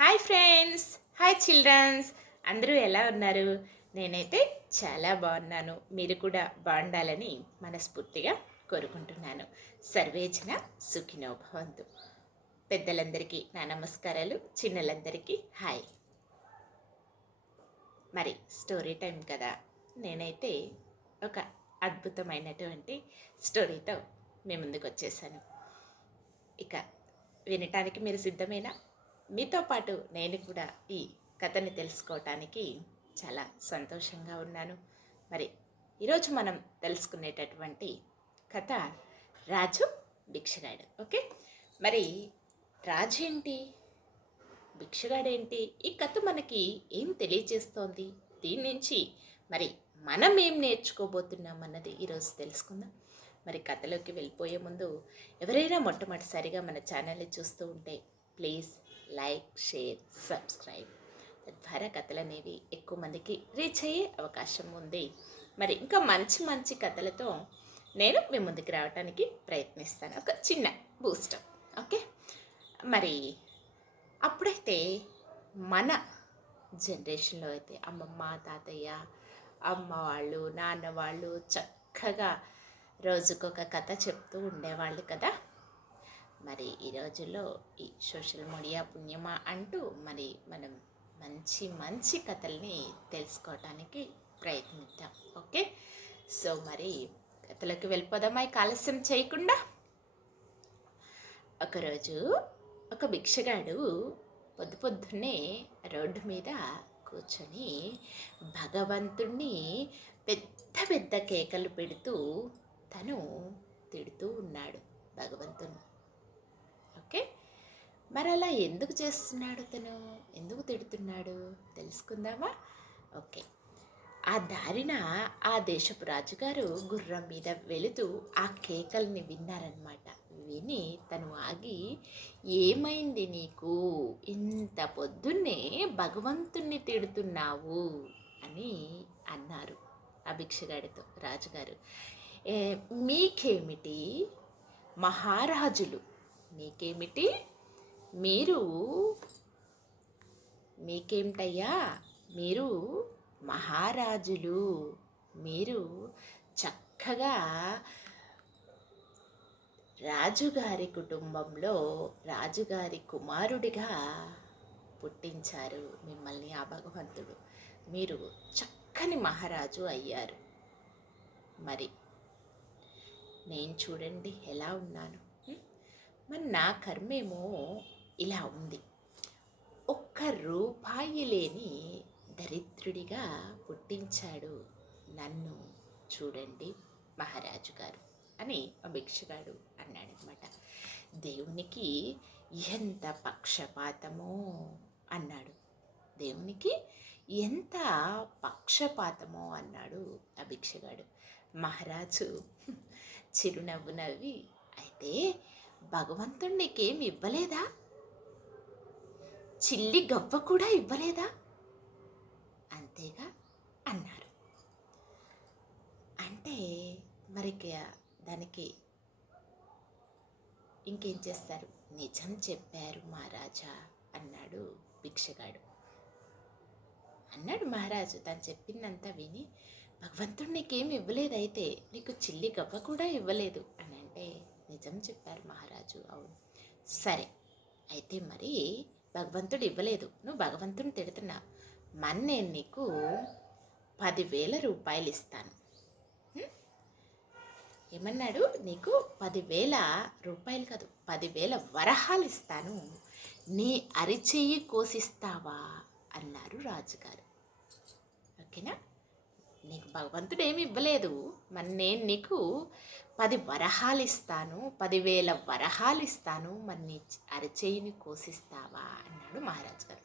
Hi friends, hi children's. అందరూ ఎలా ఉన్నారు? నేనైతే చాలా బాగున్నాను. మీరు కూడా బాగుండాలని మనస్ఫూర్తిగా కోరుకుంటున్నాను. సర్వేజన సుఖినో భవంతు. పెద్దలందరికీ నా నమస్కారాలు, చిన్నలందరికీ హాయ్. మరి స్టోరీ టైం కదా, నేనైతే ఒక అద్భుతమైనటువంటి స్టోరీతో మీ ముందుకు వచ్చేసాను. ఇక వినటానికి మీరు సిద్ధమేనా? మీతో పాటు నేను కూడా ఈ కథని తెలుసుకోవటానికి చాలా సంతోషంగా ఉన్నాను. మరి ఈరోజు మనం తెలుసుకునేటటువంటి కథ రాజు భిక్షగాడు. ఓకే, మరి రాజు ఏంటి, భిక్షగాడేంటి, ఈ కథ మనకి ఏం తెలియజేస్తోంది, దీని నుంచి మరి మనం ఏం నేర్చుకోబోతున్నాం అన్నది ఈరోజు తెలుసుకుందాం. మరి కథలోకి వెళ్ళిపోయే ముందు ఎవరైనా మొట్టమొదటిసారిగా మన ఛానల్ని చూస్తూ ఉంటే ప్లీజ్ లైక్, షేర్, సబ్స్క్రైబ్. తద్వారా కథలు అనేవి ఎక్కువ మందికి రీచ్ అయ్యే అవకాశం ఉంది. మరి ఇంకా మంచి మంచి కథలతో నేను మీ ముందుకు రావడానికి ప్రయత్నిస్తాను. ఒక చిన్న బూస్టప్. ఓకే, మరి అప్పుడైతే మన జనరేషన్లో అయితే అమ్మమ్మ, తాతయ్య, అమ్మ వాళ్ళు, నాన్న వాళ్ళు చక్కగా రోజుకొక కథ చెప్తూ ఉండేవాళ్ళు కదా. మరి ఈ రోజుల్లో ఈ సోషల్ మీడియా పుణ్యమా అంటూ మరి మనం మంచి మంచి కథల్ని తెలుసుకోవటానికి ప్రయత్నిద్దాం. ఓకే, సో మరి కథలోకి వెళ్ళిపోదామా ఈ ఆలస్యం చేయకుండా. ఒకరోజు ఒక భిక్షగాడు పొద్దున్నే రోడ్డు మీద కూర్చొని భగవంతుణ్ణి పెద్ద పెద్ద కేకలు పెడుతూ తను తిడుతూ ఉన్నాడు భగవంతుని. ఓకే, మరి అలా ఎందుకు చేస్తున్నాడు, తను ఎందుకు తిడుతున్నాడు తెలుసుకుందామా? ఓకే, ఆ దారిన ఆ దేశపు రాజుగారు గుర్రం మీద వెళుతూ ఆ కేకల్ని విన్నారనమాట. విని తను ఆగి, ఏమైంది నీకు, ఇంత పొద్దున్నే భగవంతుణ్ణి తిడుతున్నావు అని అన్నారు ఆ భిక్షగాడితో రాజుగారు. మీకేమిటి మహారాజులు, మీకేమిటి, మీకేమిటయ్యా, మీరు మహారాజులు, మీరు చక్కగా రాజుగారి కుటుంబంలో రాజుగారి కుమారుడిగా పుట్టించారు మిమ్మల్ని ఆ భగవంతుడు. మీరు చక్కని మహారాజు అయ్యారు. మరి నేను చూడండి ఎలా ఉన్నాను. మరి నా కర్మేమో ఇలా ఉంది. ఒక్క రూపాయి లేని దరిద్రుడిగా పుట్టించాడు నన్ను చూడండి మహారాజు గారు అని ఆ భిక్షగాడు అన్నాడనమాట. దేవునికి ఎంత పక్షపాతమో అన్నాడు. దేవునికి ఎంత పక్షపాతమో అన్నాడు ఆ భిక్షగాడు. మహారాజు చిరునవ్వు నవ్వి, అయితే భగవంతుడు నీకేమి ఇవ్వలేదా, చిల్లి గవ్వ కూడా ఇవ్వలేదా, అంతేగా అన్నారు. అంటే మరి దానికి ఇంకేం చేస్తారు, నిజం చెప్పారు మహారాజా అన్నాడు భిక్షగాడు. అన్నాడు మహారాజు తను చెప్పిందంతా విని, భగవంతుడు నీకేమి ఇవ్వలేదైతే, నీకు చిల్లి గవ్వ కూడా ఇవ్వలేదు అని అంటే, నిజం చెప్పారు మహారాజు, అవును. సరే, అయితే మరి భగవంతుడు ఇవ్వలేదు, నువ్వు భగవంతుని తిడుతున్నా, మన నేను నీకు 10,000 రూపాయలు ఇస్తాను. ఏమన్నాడు, నీకు 10,000 రూపాయలు కాదు, 10,000 వరహాలు ఇస్తాను, నీ అరిచెయ్యి కోసిస్తావా అన్నారు రాజుగారు. ఓకేనా, నీకు భగవంతుడు ఏమి ఇవ్వలేదు, మరి నేను నీకు 10 వరహాలు ఇస్తాను, 10,000 వరహాలు ఇస్తాను, మరి నీ అరచేయిని కోసిస్తావా అన్నాడు మహారాజు గారు.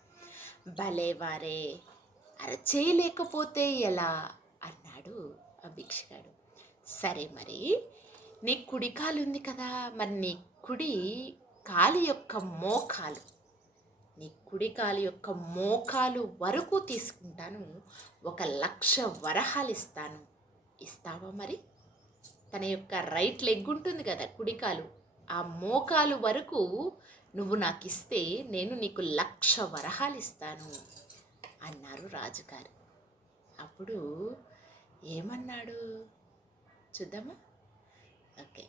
భలేవారే, అరచేయి లేకపోతే ఎలా అన్నాడు ఆ భిక్షగాడు. సరే, మరి నీ కుడి కాలు ఉంది కదా, మరి నీ కుడి కాలు యొక్క మోకాలు, నీ కుడి కాలు యొక్క మోకాలు వరకు తీసుకుంటాను, 1,00,000 వరహాలు ఇస్తాను, ఇస్తావా మరి? తన యొక్క రైట్ లెగ్ ఉంటుంది కదా కుడికాలు, ఆ మోకాలు వరకు నువ్వు నాకు ఇస్తే నేను నీకు 1,00,000 వరహాలు ఇస్తాను అన్నారు రాజుగారు. అప్పుడు ఏమన్నాడు చూద్దామా? ఓకే,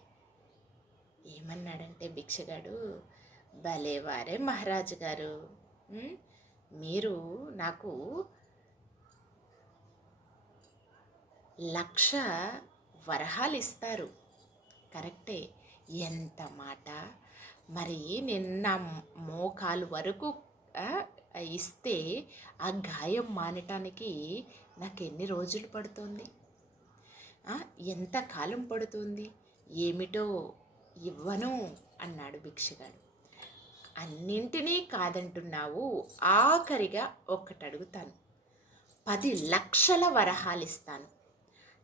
ఏమన్నాడంటే భిక్షగాడు, భలేవారే మహారాజు గారు, మీరు నాకు 1,00,000 వరహాలు ఇస్తారు, కరెక్టే. ఎంత మాట! మరి నేను నా మోకాలు వరకు ఇస్తే ఆ గాయం మానటానికి నాకు ఎన్ని రోజులు పడుతుంది, ఎంత కాలం పడుతుంది, ఏమిటో ఇవ్వను అన్నాడు భిక్షగాడు. అన్నింటినీ కాదంటున్నావు, ఆఖరిగా ఒక్కటి అడుగుతాను, 10,00,000 వరహాలు ఇస్తాను,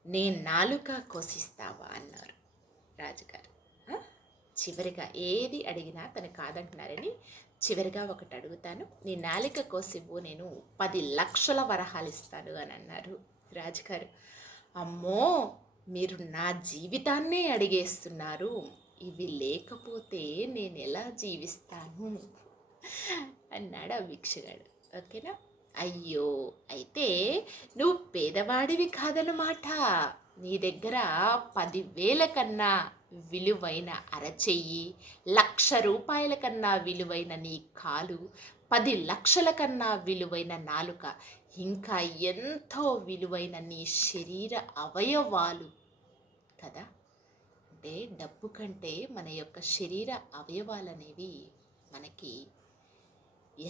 నేను నాలుక కోసిస్తావా అన్నారు రాజుగారు. చివరిగా ఏది అడిగినా తను కాదంటున్నారని చివరిగా ఒకటి అడుగుతాను, నీ నాలుక కోసివ్వు, నేను 10,00,000 వరహాలు ఇస్తాను అని అన్నారు రాజుగారు. అమ్మో, మీరు నా జీవితాన్నే అడిగేస్తున్నారు, ఇవి లేకపోతే నేను ఎలా జీవిస్తాను అన్నాడు ఆ భిక్షగాడు. ఓకేనా? అయ్యో, అయితే నువ్వు పేదవాడివి కాదన్నమాట. నీ దగ్గర 10,000 కన్నా విలువైన అరచెయ్యి, 1,00,000 రూపాయల కన్నా విలువైన నీ కాలు, 10,00,000 కన్నా విలువైన నాలుక, ఇంకా ఎంతో విలువైన నీ శరీర అవయవాలు కదా. అంటే డబ్బు కంటే మన యొక్క శరీర అవయవాలు అనేవి మనకి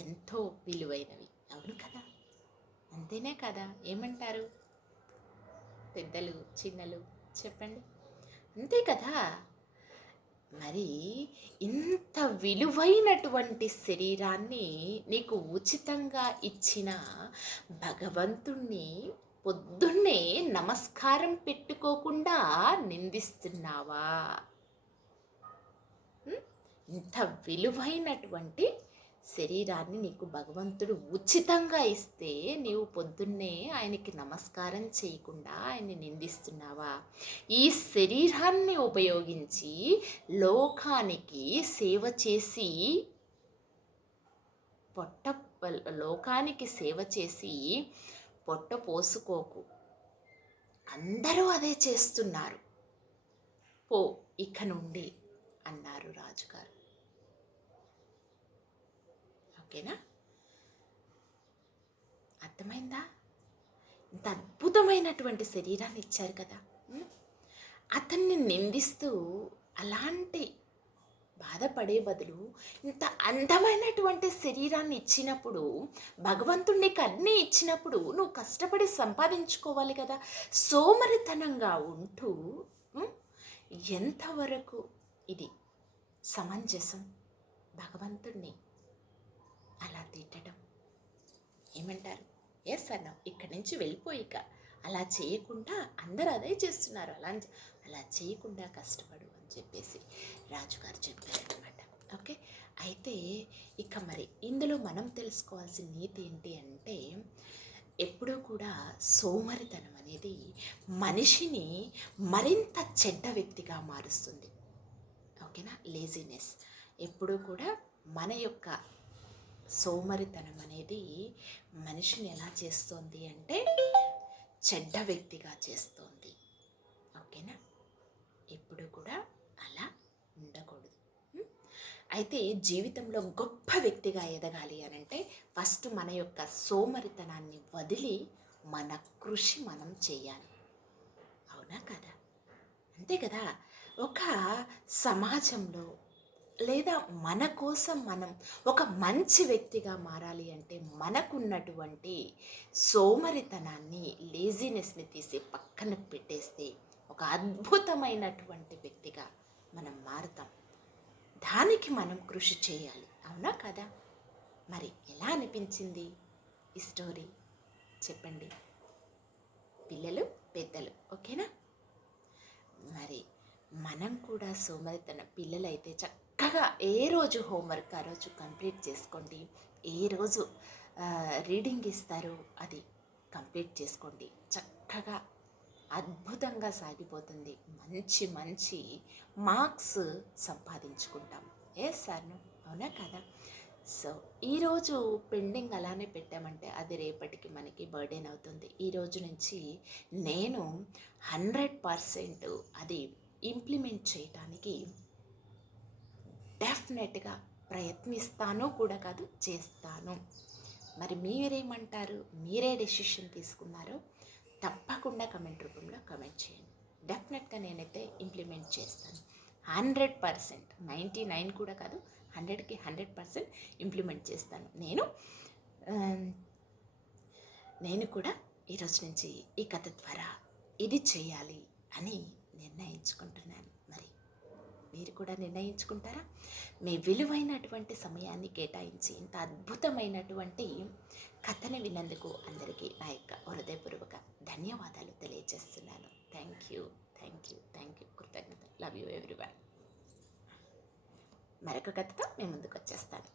ఎంతో విలువైనవి, అవును కదా? అంతేనే కదా? ఏమంటారు పెద్దలు చిన్నలు, చెప్పండి, అంతే కదా? మరి ఇంత విలువైనటువంటి శరీరాన్ని నీకు ఉచితంగా ఇచ్చిన భగవంతుణ్ణి పొద్దున్నే నమస్కారం పెట్టుకోకుండా నిందిస్తున్నావా? ఇంత విలువైనటువంటి శరీరాన్ని నీకు భగవంతుడు ఉచితంగా ఇస్తే నీవు పొద్దున్నే ఆయనకి నమస్కారం చేయకుండా ఆయన్ని నిందిస్తున్నావా? ఈ శరీరాన్ని ఉపయోగించి లోకానికి సేవ చేసి పొట్ట పోసుకోకు. అందరూ అదే చేస్తున్నారు, పో ఇక నుండి అన్నారు రాజుగారు. ఓకేనా? అర్థమైందా? ఇంత అద్భుతమైనటువంటి శరీరాన్ని ఇచ్చారు కదా, అతన్ని నిందిస్తూ అలాంటి బాధపడే బదులు ఇంత అందమైనటువంటి శరీరాన్ని ఇచ్చినప్పుడు, భగవంతుడు నీకు అన్నీ ఇచ్చినప్పుడు నువ్వు కష్టపడి సంపాదించుకోవాలి కదా. సోమరితనంగా ఉంటూ ఎంతవరకు ఇది సమంజసం? భగవంతుణ్ణి అలా తిట్టడం ఏమంటారు? ఎస్ అన్నాం, ఇక్కడి నుంచి వెళ్ళిపోయిక అలా చేయకుండా, అందరూ అదే చేస్తున్నారు, అలా చేయకుండా కష్టపడు అని చెప్పేసి రాజుగారు చెప్పారనమాట. ఓకే, అయితే ఇక మరి ఇందులో మనం తెలుసుకోవాల్సిన నీతి ఏంటి అంటే, ఎప్పుడూ కూడా సోమరితనం అనేది మనిషిని మరింత చెడ్డ వ్యక్తిగా మారుస్తుంది. ఓకేనా? లేజినెస్ ఎప్పుడూ కూడా మన యొక్క సోమరితనం అనేది మనిషిని ఎలా చేస్తుంది అంటే చెడ్డ వ్యక్తిగా చేస్తుంది. ఓకేనా? ఎప్పుడు కూడా అలా ఉండకూడదు. అయితే జీవితంలో గొప్ప వ్యక్తిగా ఎదగాలి అనంటే ఫస్ట్ మన యొక్క సోమరితనాన్ని వదిలి మన కృషి మనం చేయాలి, అవునా కదా? అంతే కదా? ఒక సమాజంలో లేదా మన కోసం మనం ఒక మంచి వ్యక్తిగా మారాలి అంటే మనకున్నటువంటి సోమరితనాన్ని, లేజినెస్ని తీసి పక్కన పెట్టేస్తే ఒక అద్భుతమైనటువంటి వ్యక్తిగా మనం మారుతాం. దానికి మనం కృషి చేయాలి, అవునా కదా? మరి ఎలా అనిపించింది ఈ స్టోరీ చెప్పండి పిల్లలు పెద్దలు, ఓకేనా? మరి మనం కూడా సోమరితనం, పిల్లలైతే చక్కగా ఏ రోజు హోంవర్క్ ఆ రోజు కంప్లీట్ చేసుకోండి, ఏ రోజు రీడింగ్ ఇస్తారో అది కంప్లీట్ చేసుకోండి. చక్కగా అద్భుతంగా సాగిపోతుంది, మంచి మంచి మార్క్స్ సంపాదించుకుంటాం. ఏ సార్ను అవునా కదా? సో ఈరోజు పెండింగ్ అలానే పెట్టామంటే అది రేపటికి మనకి బర్డెన్ అవుతుంది. ఈరోజు నుంచి నేను 100% అది ఇంప్లిమెంట్ చేయటానికి డెఫినెట్గా ప్రయత్నిస్తాను కూడా కాదు, చేస్తాను. మరి మీరేమంటారు? మీరే డెసిషన్ తీసుకున్నారో తప్పకుండా కమెంట్ రూపంలో కమెంట్ చేయండి. డెఫినెట్గా నేనైతే ఇంప్లిమెంట్ చేస్తాను. 100%, 99 కూడా కాదు, 100కి 100% ఇంప్లిమెంట్ చేస్తాను. నేను కూడా ఈరోజు నుంచి ఈ కథ ద్వారా ఇది చేయాలి అని నిర్ణయించుకుంటున్నాను. మరి మీరు కూడా నిర్ణయించుకుంటారా? మీ విలువైనటువంటి సమయాన్ని కేటాయించి ఇంత అద్భుతమైనటువంటి కథని విన్నందుకు అందరికీ నా యొక్క హృదయపూర్వక ధన్యవాదాలు తెలియజేస్తున్నాను. Thank you, thank you, thank you. కృతజ్ఞత. Love you everyone. మరొక కథతో మేము ముందుకు వచ్చేస్తాను.